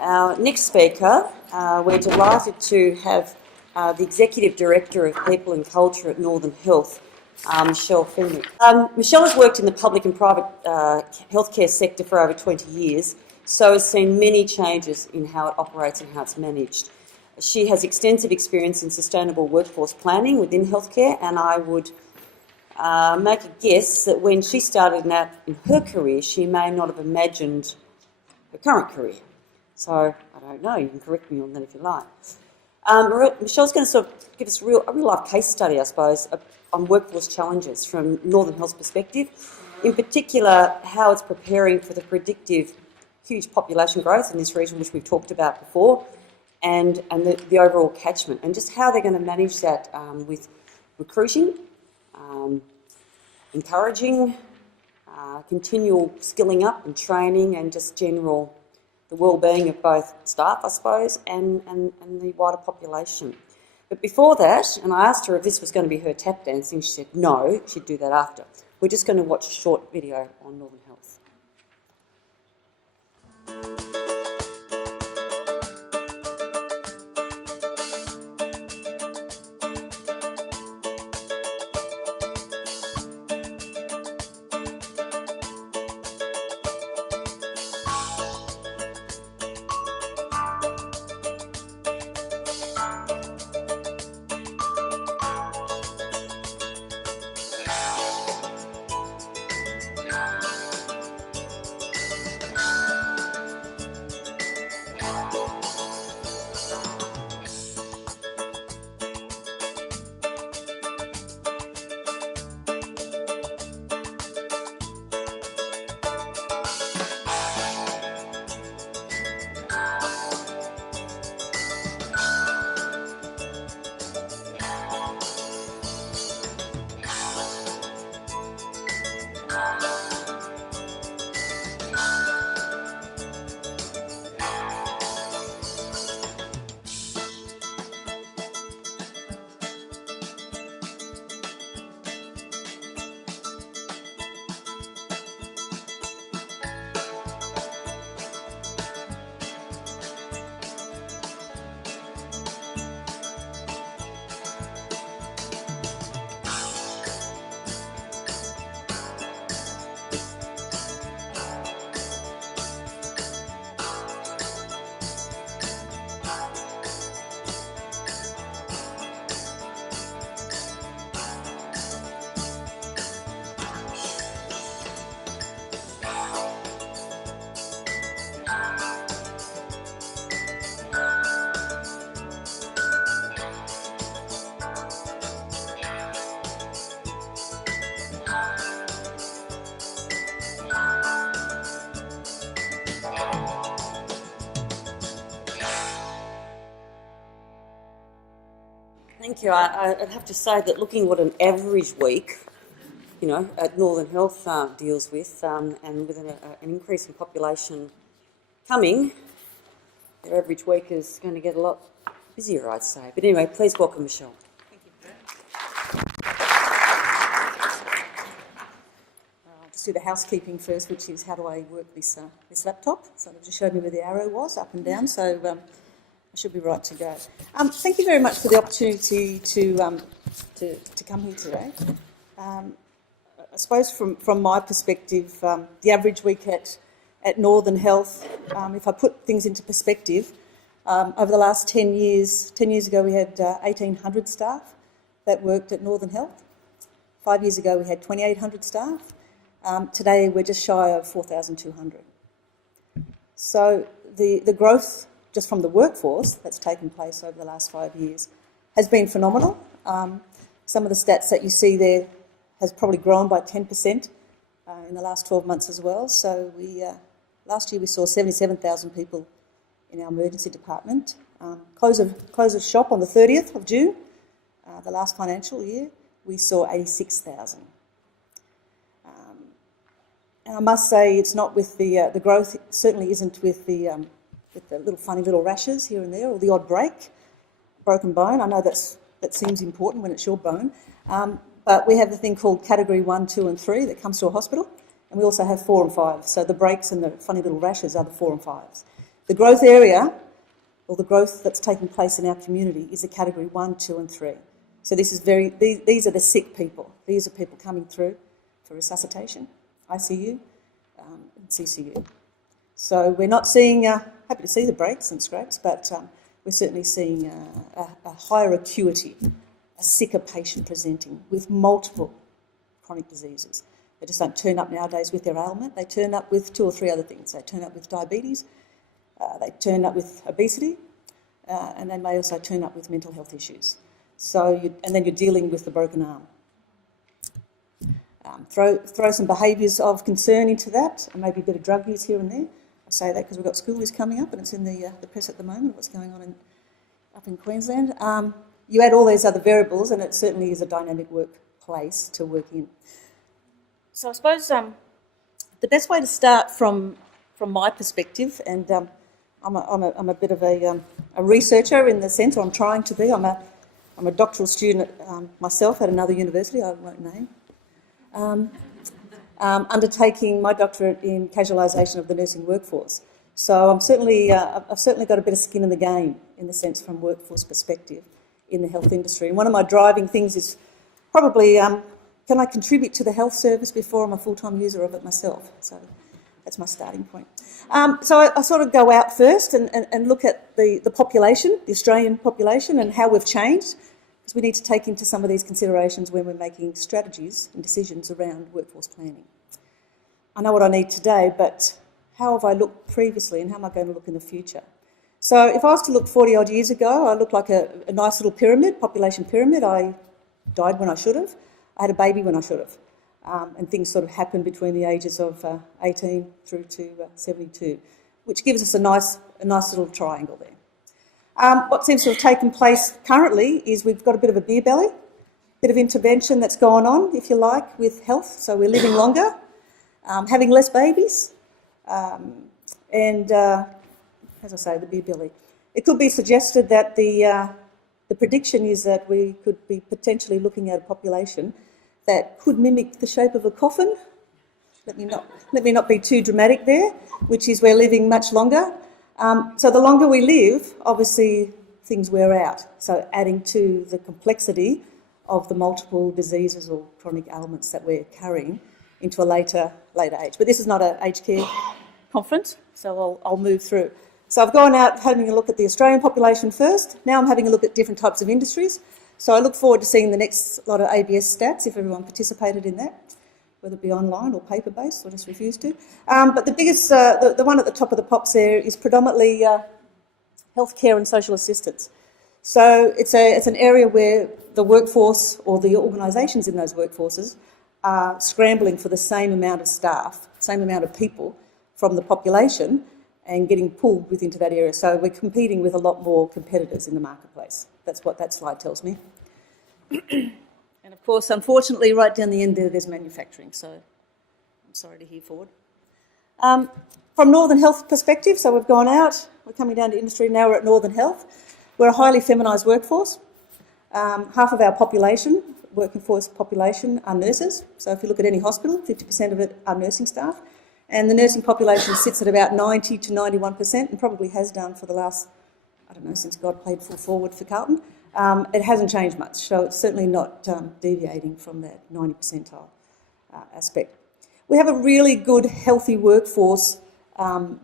Our next speaker, we're delighted to have the Executive Director of People and Culture at Northern Health, Michelle Fenwick. Michelle has worked in the public and private healthcare sector for over 20 years, so has seen many changes in how it operates and how it's managed. She has extensive experience in sustainable workforce planning within healthcare, and I would make a guess that when she started out in her career, she may not have imagined her current career. So, I don't know, you can correct me on that if you like. Michelle's going to sort of give us a real life case study, I suppose, on workforce challenges from Northern Health's perspective, in particular how it's preparing for the predictive huge population growth in this region, which we've talked about before, and the overall catchment, and just how they're going to manage that with recruiting, encouraging, continual skilling up and training, and just general the well-being of both staff, I suppose, and the wider population. But before that, and I asked her if this was going to be her tap dancing, she said no, she'd do that after. We're just going to watch a short video on Northern Health. Thank you. I'd have to say that looking what an average week, at Northern Health deals with, and with an increase in population coming, their average week is going to get a lot busier, I'd say. But anyway, please welcome Michelle. Thank you. I'll just do the housekeeping first, which is how do I work this laptop. So it just showed me where the arrow was, up and down, so I should be right to go. Thank you very much for the opportunity to come here today. I suppose from my perspective, the average week at Northern Health, if I put things into perspective, over the last 10 years ago we had 1,800 staff that worked at Northern Health. 5 years ago we had 2,800 staff. Today we're just shy of 4,200. So the growth just from the workforce that's taken place over the last 5 years has been phenomenal. Some of the stats that you see there has probably grown by 10% in the last 12 months as well. So last year we saw 77,000 people in our emergency department. Close of shop on the 30th of June, the last financial year, we saw 86,000. And I must say it's not with the growth, it certainly isn't with the funny little rashes here and there, or the odd broken bone. I know that seems important when it's your bone. But we have a thing called Category 1, 2 and 3 that comes to a hospital, and we also have 4 and 5. So the breaks and the funny little rashes are the 4 and 5s. The growth area, or the growth that's taking place in our community, is a category 1, 2 and 3. So these are the sick people. These are people coming through for resuscitation, ICU, and CCU. So we're not seeing, happy to see the breaks and scrapes, but we're certainly seeing a higher acuity, a sicker patient presenting with multiple chronic diseases. They just don't turn up nowadays with their ailment. They turn up with 2 or 3 other things. They turn up with diabetes, they turn up with obesity, and they may also turn up with mental health issues. And then you're dealing with the broken arm. Throw some behaviours of concern into that, and maybe a bit of drug use here and there. I say that because we've got school use coming up, and it's in the press at the moment, what's going on up in Queensland. You add all these other variables, and it certainly is a dynamic workplace to work in. So I suppose the best way to start from my perspective, and I'm a bit of a researcher in the sense, or I'm trying to be. I'm a doctoral student myself at another university, I won't name, undertaking my doctorate in casualisation of the nursing workforce. So I've certainly got a bit of skin in the game, in the sense from workforce perspective in the health industry. And one of my driving things is probably, can I contribute to the health service before I'm a full-time user of it myself? So that's my starting point. So I sort of go out first and look at the population, the Australian population, and how we've changed, because we need to take into some of these considerations when we're making strategies and decisions around workforce planning. I know what I need today, but how have I looked previously and how am I going to look in the future? So if I was to look 40-odd years ago, I looked like a nice little pyramid, population pyramid. I died when I should have. I had a baby when I should have. And things sort of happened between the ages of 18 through to 72, which gives us a nice little triangle there. What seems to have taken place currently is we've got a bit of a beer belly, a bit of intervention that's going on, if you like, with health. So we're living longer, having less babies, and as I say, the beer belly. It could be suggested that the prediction is that we could be potentially looking at a population that could mimic the shape of a coffin. Let me not be too dramatic there, which is we're living much longer. So the longer we live, obviously things wear out. So adding to the complexity of the multiple diseases or chronic ailments that we're carrying into a later age. But this is not an aged care conference, so I'll move through. So I've gone out having a look at the Australian population first. Now I'm having a look at different types of industries. So I look forward to seeing the next lot of ABS stats, if everyone participated in that, whether it be online or paper-based, or just refused to. But the biggest, the one at the top of the pops there is predominantly healthcare and social assistance. So it's an area where the workforce or the organisations in those workforces are scrambling for the same amount of staff, same amount of people from the population, and getting pulled into that area. So we're competing with a lot more competitors in the marketplace. That's what that slide tells me. And of course, unfortunately, right down the end there's manufacturing. So I'm sorry to hear forward. From Northern Health perspective, so we've gone out, we're coming down to industry, now we're at Northern Health. We're a highly feminised workforce. Half of our population, working force population, are nurses. So if you look at any hospital, 50% of it are nursing staff. And the nursing population sits at about 90 to 91% and probably has done for the last, I don't know, since God played full forward for Carlton. It hasn't changed much, so it's certainly not deviating from that 90 percentile aspect. We have a really good, healthy workforce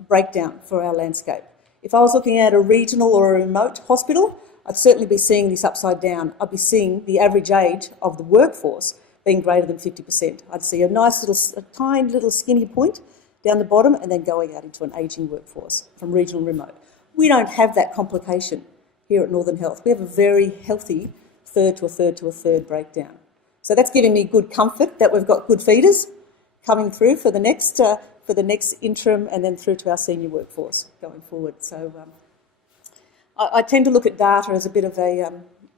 breakdown for our landscape. If I was looking at a regional or a remote hospital, I'd certainly be seeing this upside down. I'd be seeing the average age of the workforce being greater than 50%. I'd see a tiny little skinny point down the bottom and then going out into an ageing workforce from regional and remote. We don't have that complication here at Northern Health. We have a very healthy third to a third to a third breakdown. So that's giving me good comfort that we've got good feeders coming through for the next interim and then through to our senior workforce going forward. So I tend to look at data as a bit of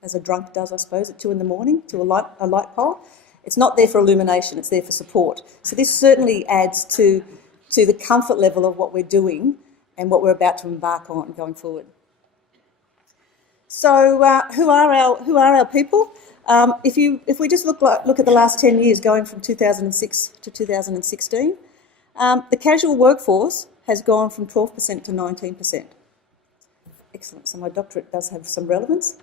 as a drunk does, I suppose, at 2 a.m. to a light pole. It's not there for illumination, it's there for support. So this certainly adds to the comfort level of what we're doing and what we're about to embark on going forward. So who are our people? If we just look at the last 10 years, going from 2006 to 2016, the casual workforce has gone from 12% to 19%. Excellent. So my doctorate does have some relevance.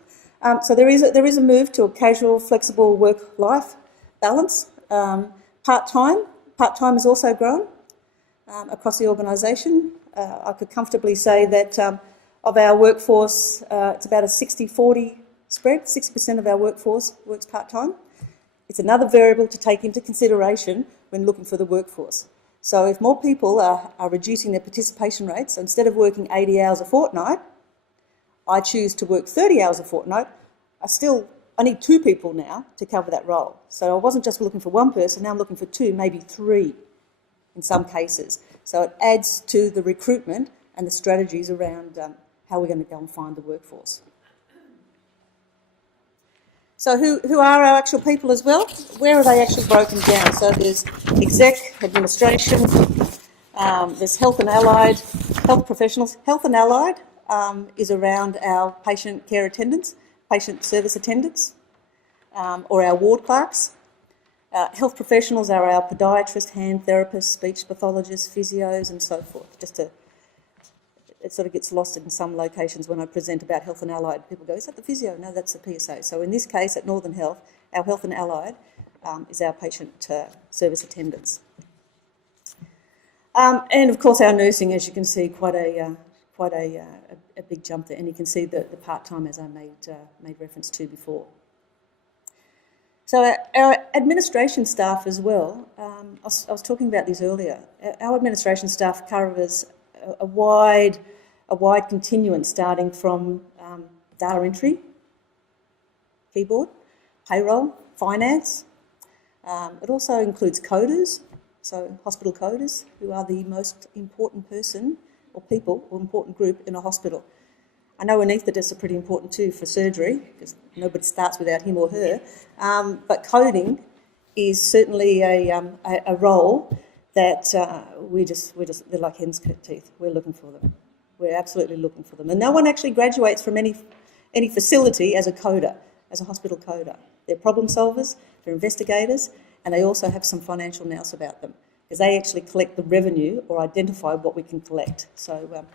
So there is a move to a casual, flexible work-life balance. Part-time has also grown across the organisation. I could comfortably say that of our workforce, it's about a 60-40 spread. 60% of our workforce works part-time. It's another variable to take into consideration when looking for the workforce. So if more people are reducing their participation rates, so instead of working 80 hours a fortnight, I choose to work 30 hours a fortnight, I need 2 people now to cover that role. So I wasn't just looking for 1 person, now I'm looking for 2, maybe 3 in some cases. So it adds to the recruitment and the strategies around how we're going to go and find the workforce. So who are our actual people as well? Where are they actually broken down? So there's exec, administration, there's health and allied, health professionals. Health and allied is around our patient care attendants, patient service attendants, or our ward clerks. Health professionals are our podiatrists, hand therapists, speech pathologists, physios and so forth. It sort of gets lost in some locations when I present about health and allied. People go, is that the physio? No, that's the PSA. So in this case at Northern Health, our health and allied is our patient service attendants. And of course our nursing, as you can see, quite a big jump there. And you can see the part-time as I made reference to before. So our administration staff as well, I was talking about this earlier. Our administration staff covers a wide continuum starting from data entry, keyboard, payroll, finance. It also includes coders, so hospital coders, who are the most important person or people or important group in a hospital. I know anaesthetists are pretty important too for surgery, because nobody starts without him or her, but coding is certainly a role that they're like hen's teeth. We're looking for them. We're absolutely looking for them. And no one actually graduates from any facility as a coder, as a hospital coder. They're problem solvers, they're investigators, and they also have some financial nous about them, because they actually collect the revenue or identify what we can collect. So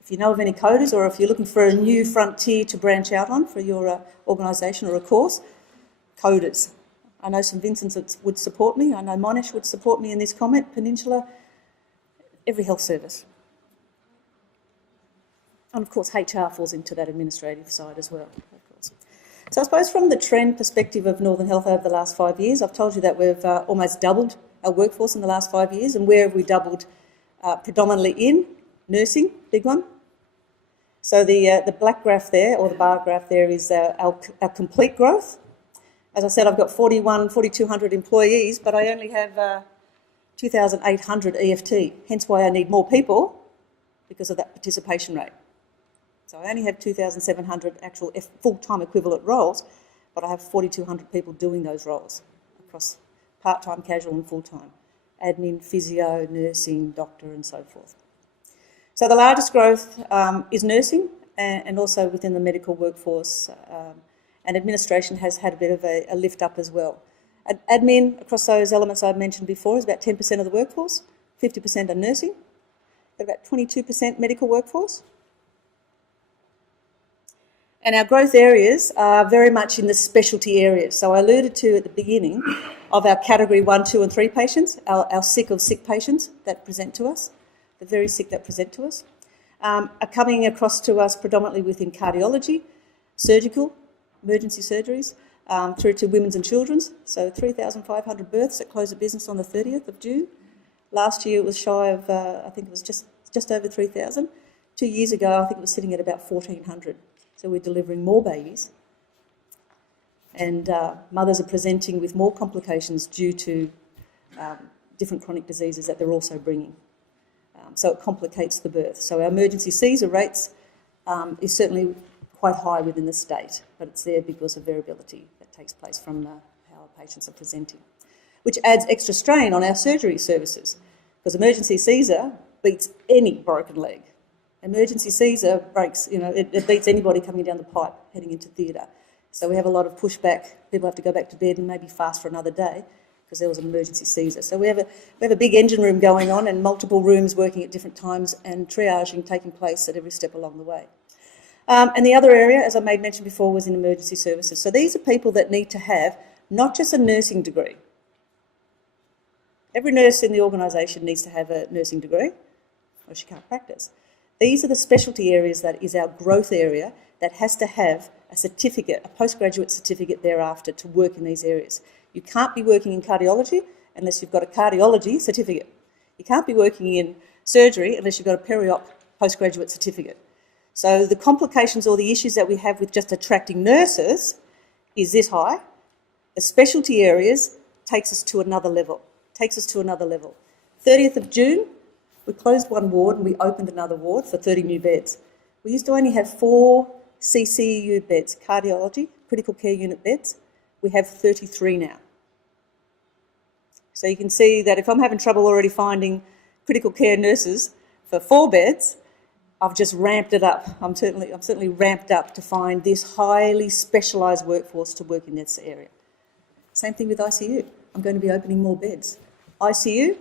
if you know of any coders, or if you're looking for a new frontier to branch out on for your organisation or a course, coders. I know St Vincent's would support me. I know Monash would support me in this comment, Peninsula, every health service. And of course HR falls into that administrative side as well, of course. So I suppose from the trend perspective of Northern Health over the last 5 years, I've told you that we've almost doubled our workforce in the last 5 years. And where have we doubled? Predominantly in nursing, big one. So the black graph there, or the bar graph there, is our complete growth. As I said, I've got 4,200 employees, but I only have 2,800 EFT, hence why I need more people, because of that participation rate. So I only have 2,700 actual full-time equivalent roles, but I have 4,200 people doing those roles across part-time, casual and full-time. Admin, physio, nursing, doctor and so forth. So the largest growth is nursing, and also within the medical workforce, and administration has had a bit of a lift up as well. Admin, across those elements I've mentioned before, is about 10% of the workforce, 50% are nursing, about 22% medical workforce. And our growth areas are very much in the specialty areas. So I alluded to at the beginning of our category 1, 2 and 3 patients, our sick patients that present to us, the very sick that present to us, are coming across to us predominantly within cardiology, surgical, emergency surgeries, through to women's and children's. So 3,500 births at close of business on the 30th of June. Last year it was shy of, I think it was just over 3,000. 2 years ago, I think it was sitting at about 1,400. So we're delivering more babies. And mothers are presenting with more complications due to different chronic diseases that they're also bringing. So it complicates the birth. So our emergency Caesar rates is certainly quite high within the state, but it's there because of variability that takes place from how our patients are presenting, which adds extra strain on our surgery services, because emergency Caesar beats any broken leg. Emergency Caesar breaks, it beats anybody coming down the pipe heading into theatre. So we have a lot of pushback. People have to go back to bed and maybe fast for another day because there was an emergency Caesar. So we have a big engine room going on and multiple rooms working at different times and triaging taking place at every step along the way. And the other area, as I made mention before, was in emergency services. So these are people that need to have not just a nursing degree. Every nurse in the organisation needs to have a nursing degree, or she can't practice. These are the specialty areas that is our growth area that has to have a certificate, a postgraduate certificate thereafter to work in these areas. You can't be working in cardiology unless you've got a cardiology certificate. You can't be working in surgery unless you've got a peri-op postgraduate certificate. So the complications or the issues that we have with just attracting nurses is this high. The specialty areas takes us to another level. 30th of June, we closed one ward and we opened another ward for 30 new beds. We used to only have 4 CCU beds, cardiology, critical care unit beds. We have 33 now. So you can see that if I'm having trouble already finding critical care nurses for 4 beds, I've just ramped it up. I'm certainly ramped up to find this highly specialised workforce to work in this area. Same thing with ICU. I'm going to be opening more beds. ICU,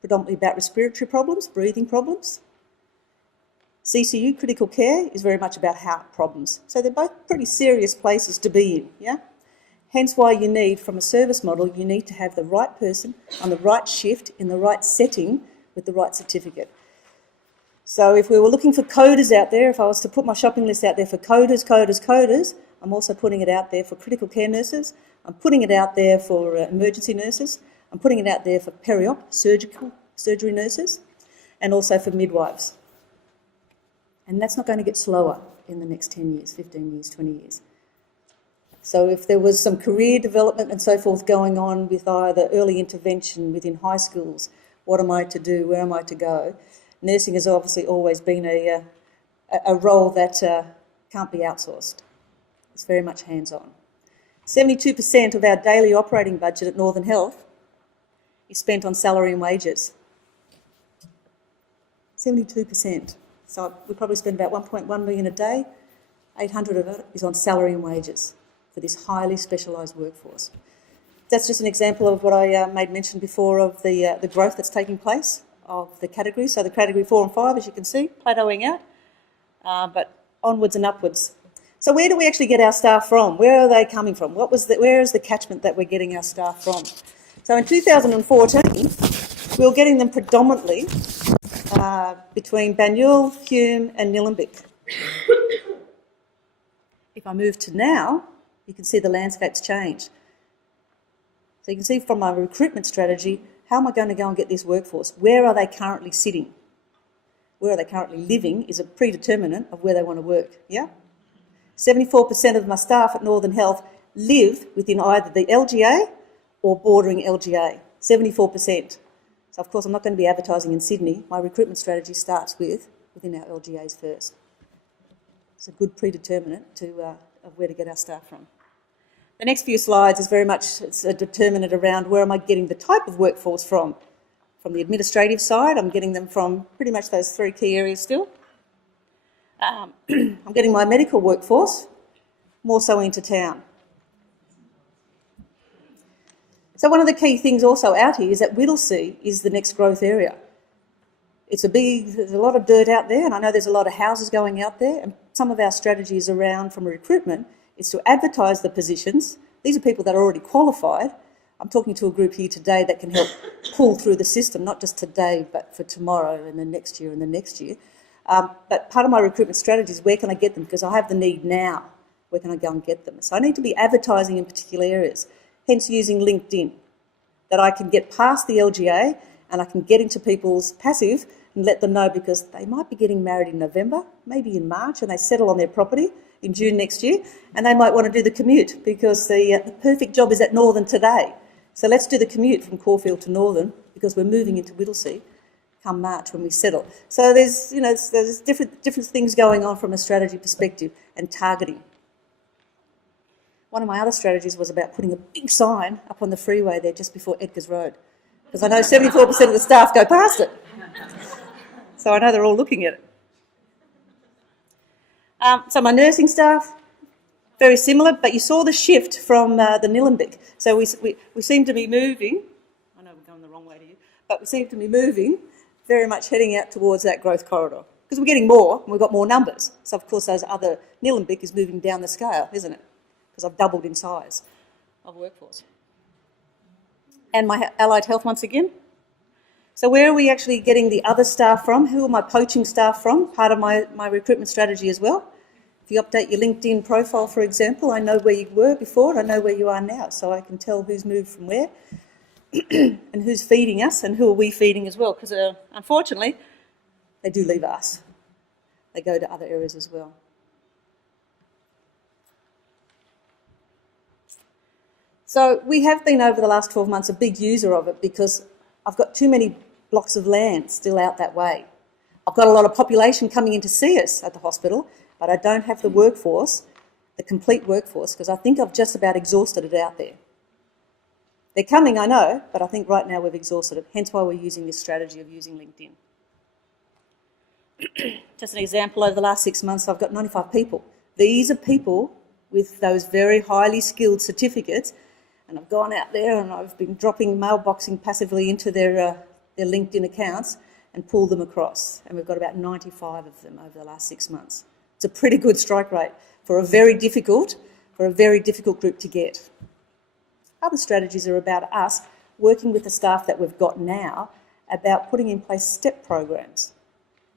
predominantly about respiratory problems, breathing problems. CCU, critical care, is very much about heart problems. So they're both pretty serious places to be in, yeah? Hence why you need, from a service model, you need to have the right person on the right shift in the right setting with the right certificate. So if we were looking for coders out there, if I was to put my shopping list out there for coders, I'm also putting it out there for critical care nurses. I'm putting it out there for emergency nurses. I'm putting it out there for peri-op, surgery nurses, and also for midwives. And that's not going to get slower in the next 10 years, 15 years, 20 years. So if there was some career development and so forth going on with either early intervention within high schools, what am I to do, where am I to go? Nursing has obviously always been a role that can't be outsourced. It's very much hands-on. 72% of our daily operating budget at Northern Health is spent on salary and wages. 72%. So we probably spend about 1.1 million a day. 800 of it is on salary and wages for this highly specialised workforce. That's just an example of what I made mention before of the growth that's taking place of the categories. So the category 4 and 5, as you can see, plateauing out, but onwards and upwards. So where do we actually get our staff from? Where are they coming from? Where is the catchment that we're getting our staff from? So in 2014, we were getting them predominantly between Banyule, Hume and Nillumbik. If I move to now, you can see the landscape's changed. So you can see from my recruitment strategy, how am I going to go and get this workforce? Where are they currently sitting? Where are they currently living is a predeterminant of where they want to work, yeah? 74% of my staff at Northern Health live within either the LGA or bordering LGA, 74%. So of course I'm not going to be advertising in Sydney. My recruitment strategy starts within our LGAs first. It's a good predeterminant of where to get our staff from. The next few slides is very much it's a determinant around where am I getting the type of workforce from. From the administrative side, I'm getting them from pretty much those 3 key areas still. I'm getting my medical workforce more so into town. So one of the key things also out here is that Whittlesea is the next growth area. There's a lot of dirt out there, and I know there's a lot of houses going out there, and some of our strategies around from recruitment is to advertise the positions. These are people that are already qualified. I'm talking to a group here today that can help pull through the system, not just today, but for tomorrow and the next year and the next year. But part of my recruitment strategy is where can I get them? Because I have the need now. Where can I go and get them? So I need to be advertising in particular areas, hence using LinkedIn, that I can get past the LGA and I can get into people's passive and let them know because they might be getting married in November, maybe in March, and they settle on their property in June next year, and they might want to do the commute because the perfect job is at Northern today. So let's do the commute from Caulfield to Northern because we're moving into Whittlesea come March when we settle. So there's different things going on from a strategy perspective and targeting. One of my other strategies was about putting a big sign up on the freeway there just before Edgar's Road, because I know 74% of the staff go past it. So I know they're all looking at it. So my nursing staff, Very similar, but you saw the shift from the Nillumbik. So we seem to be moving, I know we're going the wrong way to you, but we seem to be moving very much heading out towards that growth corridor. Because we're getting more, and we've got more numbers. So of course those other Nillumbik is moving down the scale, isn't it? Because I've doubled in size of workforce. And my allied health once again. So where are we actually getting the other staff from? Who are my poaching staff from? Part of my recruitment strategy as well. If you update your LinkedIn profile, for example, I know where you were before and I know where you are now, so I can tell who's moved from where and who's feeding us and who are we feeding as well, because unfortunately, they do leave us. They go to other areas as well. So we have been over the last 12 months a big user of it because I've got too many blocks of land still out that way. I've got a lot of population coming in to see us at the hospital, but I don't have the workforce, the complete workforce, because I think I've just about exhausted it out there. They're coming, I know, but I think right now we've exhausted it, hence why we're using this strategy of using LinkedIn. Just an example, over the last 6 months I've got 95 people. These are people with those very highly skilled certificates, and I've gone out there and I've been dropping mailboxing passively into their LinkedIn accounts and pulled them across, and we've got about 95 of them over the last 6 months. It's a pretty good strike rate for a very difficult group to get. Other strategies are about us working with the staff that we've got now about putting in place step programs.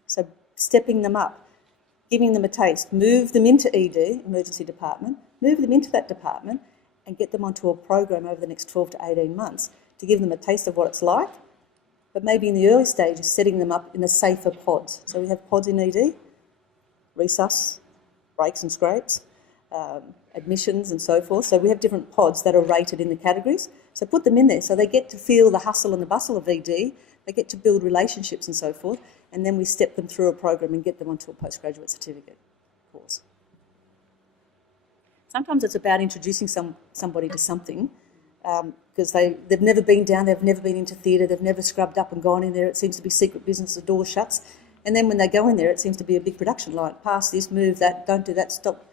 So stepping them up, giving them a taste, move them into ED, emergency department, move them into that department and get them onto a program over the next 12 to 18 months to give them a taste of what it's like, but maybe in the early stages setting them up in the safer pods. So we have pods in ED, resus, breaks and scrapes, admissions and so forth. So we have different pods that are rated in the categories. So put them in there so they get to feel the hustle and the bustle of ED, they get to build relationships and so forth, and then we step them through a program and get them onto a postgraduate certificate course. Sometimes it's about introducing somebody to something because they've never been down, they've never been into theatre, they've never scrubbed up and gone in there. It seems to be secret business, the door shuts. And then when they go in there, it seems to be a big production line. Pass this, move that, don't do that, stop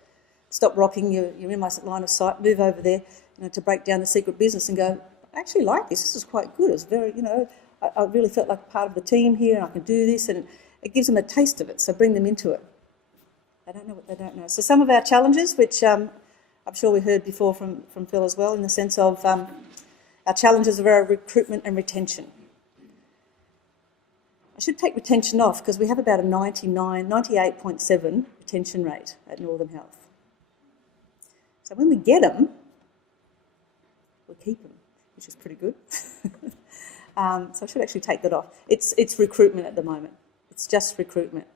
rocking, you're in my line of sight, move over there, to break down the secret business and go, I actually like this is quite good. It's very, I really felt like part of the team here and I can do this, and it gives them a taste of it, so bring them into it. They don't know what they don't know. So some of our challenges, which I'm sure we heard before from Phil as well, in the sense of our challenges of our recruitment and retention. I should take retention off because we have about a 98.7 retention rate at Northern Health. So when we get them, we keep them, which is pretty good. So I should actually take that off. It's recruitment at the moment. It's just recruitment.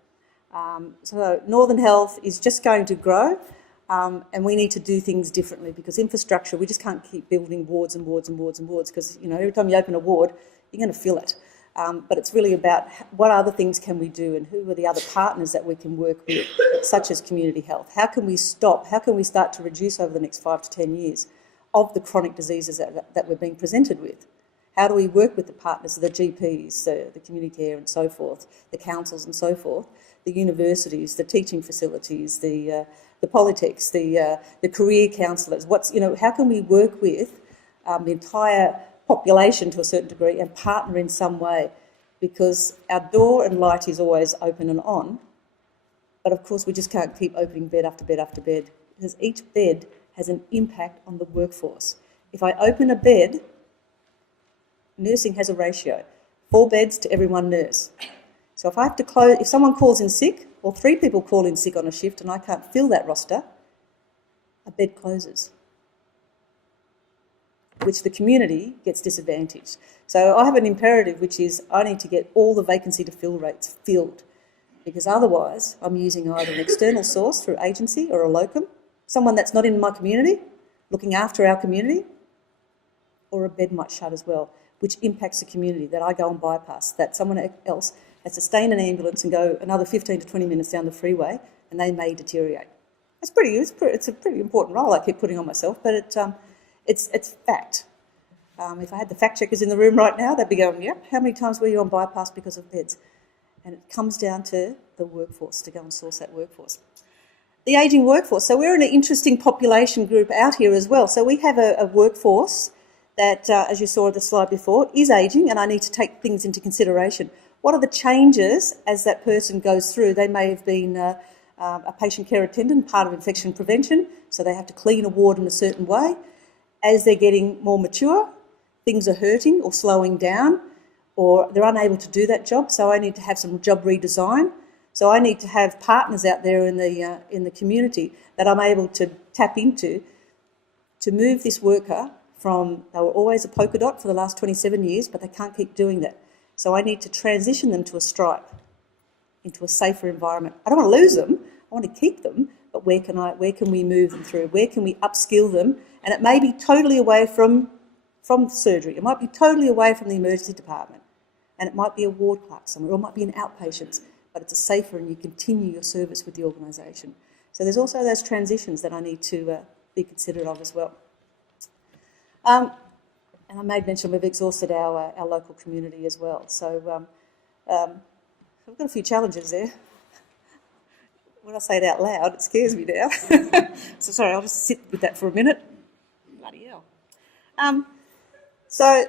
So Northern Health is just going to grow, and we need to do things differently because infrastructure, we just can't keep building wards and wards and wards and wards because, every time you open a ward, you're going to fill it. But it's really about what other things can we do and who are the other partners that we can work with, such as community health. How can we start to reduce over the next 5 to 10 years of the chronic diseases that we're being presented with? How do we work with the partners, the GPs, the community care and so forth, the councils and so forth, the universities, the teaching facilities, the polytechs, the career counsellors? How can we work with the entire population to a certain degree and partner in some way? Because our door and light is always open and on, but of course we just can't keep opening bed after bed after bed because each bed has an impact on the workforce. If I open a bed, nursing has a ratio, 4 beds to every 1 nurse. So if I have to close, if someone calls in sick, or 3 people call in sick on a shift and I can't fill that roster, a bed closes, which the community gets disadvantaged. So I have an imperative, which is I need to get all the vacancy to fill rates filled, because otherwise I'm using either an external source through agency or a locum, someone that's not in my community, looking after our community, or a bed might shut as well, which impacts the community that I go and bypass, that someone else has to stay in an ambulance and go another 15 to 20 minutes down the freeway and they may deteriorate. It's a pretty important role I keep putting on myself, but it's fact. If I had the fact checkers in the room right now, they'd be going, yep, how many times were you on bypass because of beds? And it comes down to the workforce, to go and source that workforce. The ageing workforce. So we're in an interesting population group out here as well. So we have a workforce that, as you saw on the slide before, is ageing, and I need to take things into consideration. What are the changes as that person goes through? They may have been a patient care attendant, part of infection prevention, so they have to clean a ward in a certain way. As they're getting more mature, things are hurting or slowing down, or they're unable to do that job, so I need to have some job redesign. So I need to have partners out there in the community that I'm able to tap into to move this worker from, they were always a polka dot for the last 27 years, but they can't keep doing that. So I need to transition them to a stripe, into a safer environment. I don't want to lose them, I want to keep them, but where can we move them through? Where can we upskill them? And it may be totally away from surgery. It might be totally away from the emergency department. And it might be a ward clerk somewhere, or it might be an outpatient, but it's a safer and you continue your service with the organisation. So there's also those transitions that I need to be considerate of as well. And I made mention we've exhausted our local community as well. So we've got a few challenges there. When I say it out loud, it scares me now. So sorry, I'll just sit with that for a minute. Bloody hell. So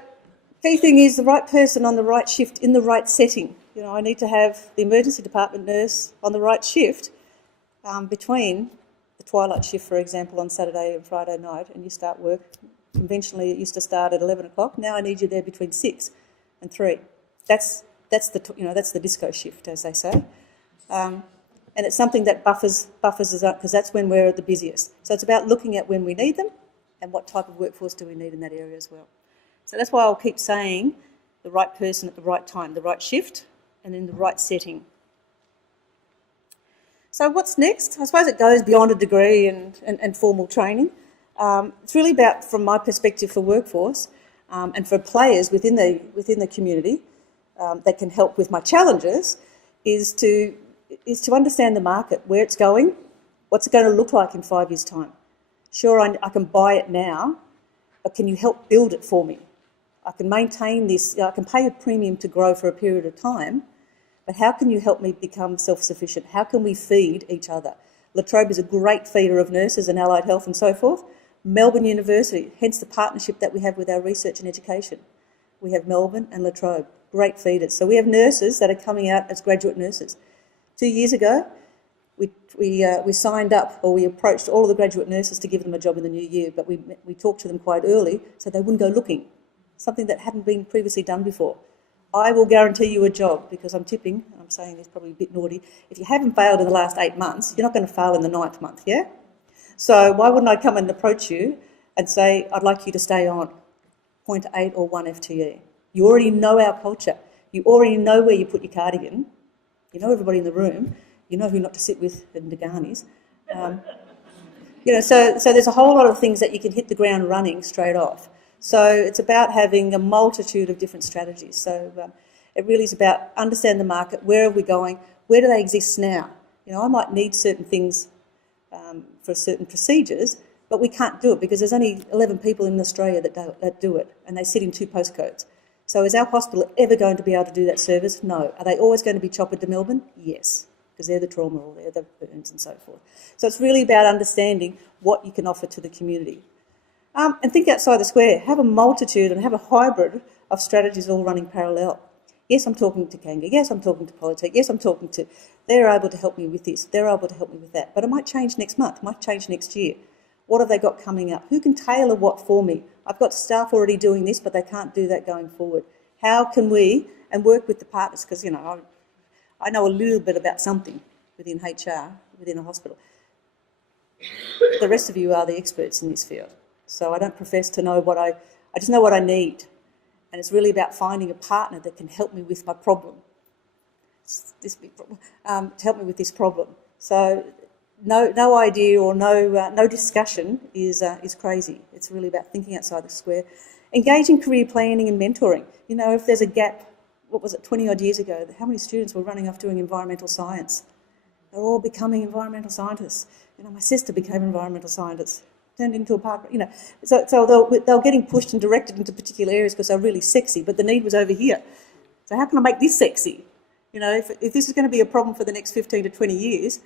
key thing is the right person on the right shift in the right setting. You know, I need to have the emergency department nurse on the right shift between the twilight shift, for example, on Saturday and Friday night, and you start work. Conventionally, it used to start at 11 o'clock. Now I need you there between 6 and 3. That's the disco shift, as they say. And it's something that buffers us up, because that's when we're at the busiest. So it's about looking at when we need them and what type of workforce do we need in that area as well. So that's why I'll keep saying the right person at the right time, the right shift, and in the right setting. So what's next? I suppose it goes beyond a degree and formal training. It's really about, from my perspective, for workforce and for players within the community that can help with my challenges, is to understand the market, where it's going, what's it going to look like in 5 years' time. Sure, I can buy it now, but can you help build it for me? I can maintain this, I can pay a premium to grow for a period of time, but how can you help me become self-sufficient? How can we feed each other? La Trobe is a great feeder of nurses and allied health and so forth. Melbourne University, hence the partnership that we have with our research and education. We have Melbourne and La Trobe, great feeders. So we have nurses that are coming out as graduate nurses. 2 years ago, we signed up, or we approached all of the graduate nurses to give them a job in the new year, but we talked to them quite early so they wouldn't go looking, something that hadn't been previously done before. I will guarantee you a job, because I'm tipping, I'm saying this probably a bit naughty, if you haven't failed in the last 8 months, you're not going to fail in the 9th month, yeah? So why wouldn't I come and approach you and say, I'd like you to stay on 0.8 or 1 FTE? You already know our culture. You already know where you put your cardigan. You know everybody in the room. You know who not to sit with in Naganis. So there's a whole lot of things that you can hit the ground running straight off. So it's about having a multitude of different strategies. So it really is about understand the market, where are we going, where do they exist now? You know, I might need certain things for certain procedures, but we can't do it because there's only 11 people in Australia that do it, and they sit in 2 postcodes. So is our hospital ever going to be able to do that service? No. Are they always going to be choppered to Melbourne? Yes, because they're the trauma or they're the burns and so forth. So it's really about understanding what you can offer to the community. And think outside the square. Have a multitude and have a hybrid of strategies all running parallel. Yes, I'm talking to Kanga. Yes, I'm talking to Polytech. Yes, I'm talking to... They're able to help me with this. They're able to help me with that. But it might change next month. It might change next year. What have they got coming up? Who can tailor what for me? I've got staff already doing this, but they can't do that going forward. How can we... And work with the partners, because, you know, I know a little bit about something within HR, within a hospital. The rest of you are the experts in this field. So I don't profess to know I just know what I need. And it's really about finding a partner that can help me with my problem. This big problem, to help me with this problem. So no idea or no discussion is crazy. It's really about thinking outside the square. Engage in career planning and mentoring. You know, if there's a gap, what was it, 20 odd years ago, how many students were running off doing environmental science? They're all becoming environmental scientists. You know, my sister became environmental scientist, turned into a partner, you know. So they were getting pushed and directed into particular areas because they're really sexy, but the need was over here. So how can I make this sexy? You know, if this is going to be a problem for the next 15 to 20 years,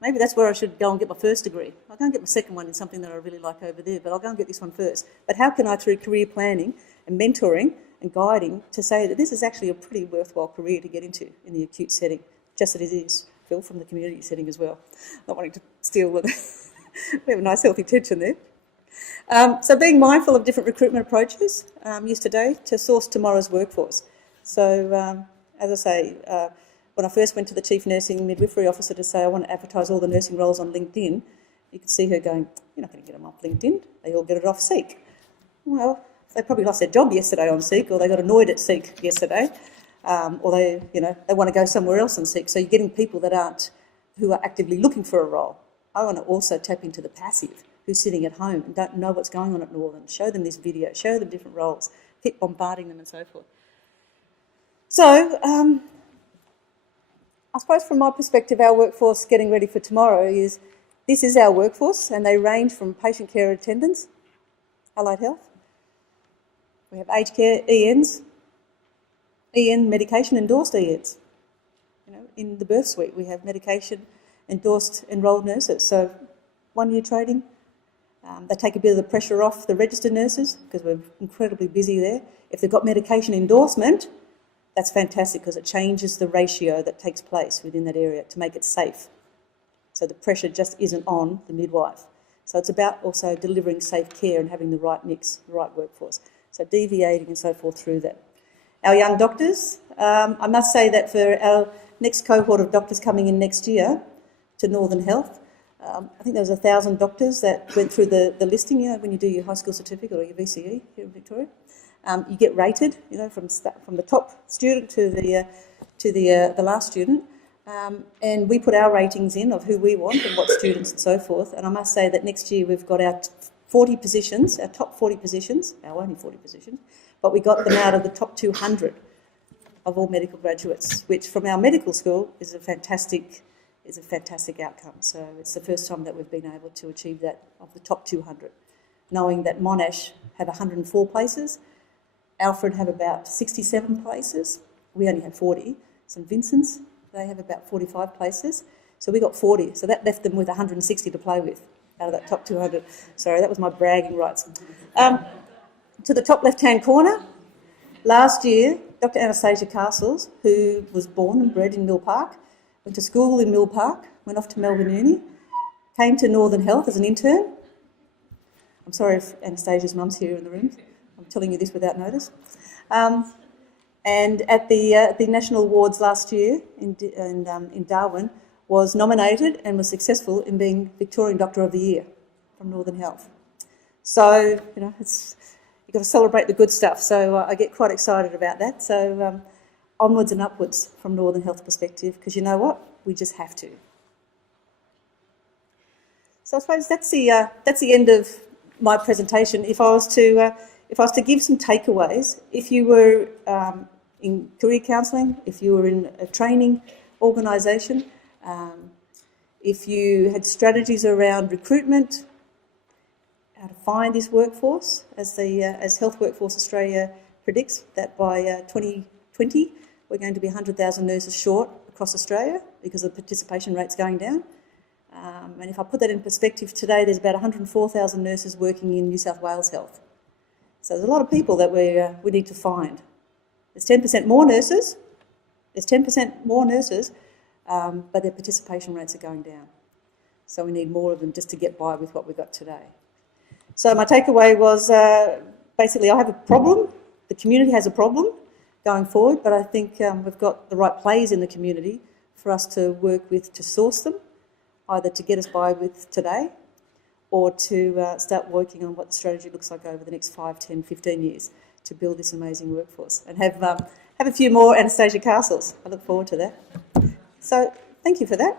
Maybe that's where I should go and get my first degree. I'll go and get my second one in something that I really like over there, but I'll go and get this one first. But how can I, through career planning and mentoring and guiding, to say that this is actually a pretty worthwhile career to get into in the acute setting, just as it is, Phil, from the community setting as well. Not wanting to steal the... We have a nice healthy tension there. So being mindful of different recruitment approaches used today to source tomorrow's workforce. So as I say, when I first went to the Chief Nursing Midwifery Officer to say I want to advertise all the nursing roles on LinkedIn, you could see her going, "You're not going to get them off LinkedIn, they all get it off Seek." Well, they probably lost their job yesterday on Seek, or they got annoyed at Seek yesterday, or they want to go somewhere else on Seek. So you're getting people who are actively looking for a role. I want to also tap into the passive, who's sitting at home and don't know what's going on at Northern. Show them this video, show them different roles, keep bombarding them and so forth. So, I suppose from my perspective, our workforce getting ready for tomorrow this is our workforce, and they range from patient care attendants, allied health. We have aged care ENs, medication endorsed ENs. In the birth suite, we have medication endorsed enrolled nurses. So 1 year training. They take a bit of the pressure off the registered nurses because we're incredibly busy there. If they've got medication endorsement, that's fantastic because it changes the ratio that takes place within that area to make it safe. So the pressure just isn't on the midwife. So it's about also delivering safe care and having the right mix, the right workforce. So deviating and so forth through that. Our young doctors, I must say that for our next cohort of doctors coming in next year to Northern Health, I think there was 1,000 doctors that went through the listing, when you do your high school certificate or your VCE here in Victoria. You get rated, from the top student to the last student, and we put our ratings in of who we want and what students and so forth. And I must say that next year we've got our 40 positions, our top 40 positions, our only 40 positions, but we got them out of the top 200 of all medical graduates, which from our medical school is a fantastic outcome. So it's the first time that we've been able to achieve that of the top 200, knowing that Monash have 104 places. Alfred have about 67 places. We only have 40. St Vincent's, they have about 45 places. So we got 40. So that left them with 160 to play with out of that top 200. Sorry, that was my bragging rights. To the top left-hand corner, last year, Dr Anastasia Castles, who was born and bred in Mill Park, went to school in Mill Park, went off to Melbourne Uni, came to Northern Health as an intern. I'm sorry if Anastasia's mum's here in the room. I'm telling you this without notice. And at the National Awards last year in Darwin, was nominated and was successful in being Victorian Doctor of the Year from Northern Health. So, you've got to celebrate the good stuff. So I get quite excited about that. So onwards and upwards from Northern Health perspective, because you know what? We just have to. So I suppose that's the end of my presentation. If I was to give some takeaways, if you were in career counselling, if you were in a training organisation, if you had strategies around recruitment, how to find this workforce, as Health Workforce Australia predicts that by 2020 we're going to be 100,000 nurses short across Australia because the participation rate's going down. And if I put that in perspective, today there's about 104,000 nurses working in New South Wales Health. So there's a lot of people that we need to find. There's 10% more nurses. But their participation rates are going down. So we need more of them just to get by with what we've got today. So my takeaway was basically I have a problem. The community has a problem going forward, but I think we've got the right players in the community for us to work with to source them, either to get us by with today or to start working on what the strategy looks like over the next 5, 10, 15 years to build this amazing workforce and have a few more Anastasia Castles. I look forward to that. So thank you for that.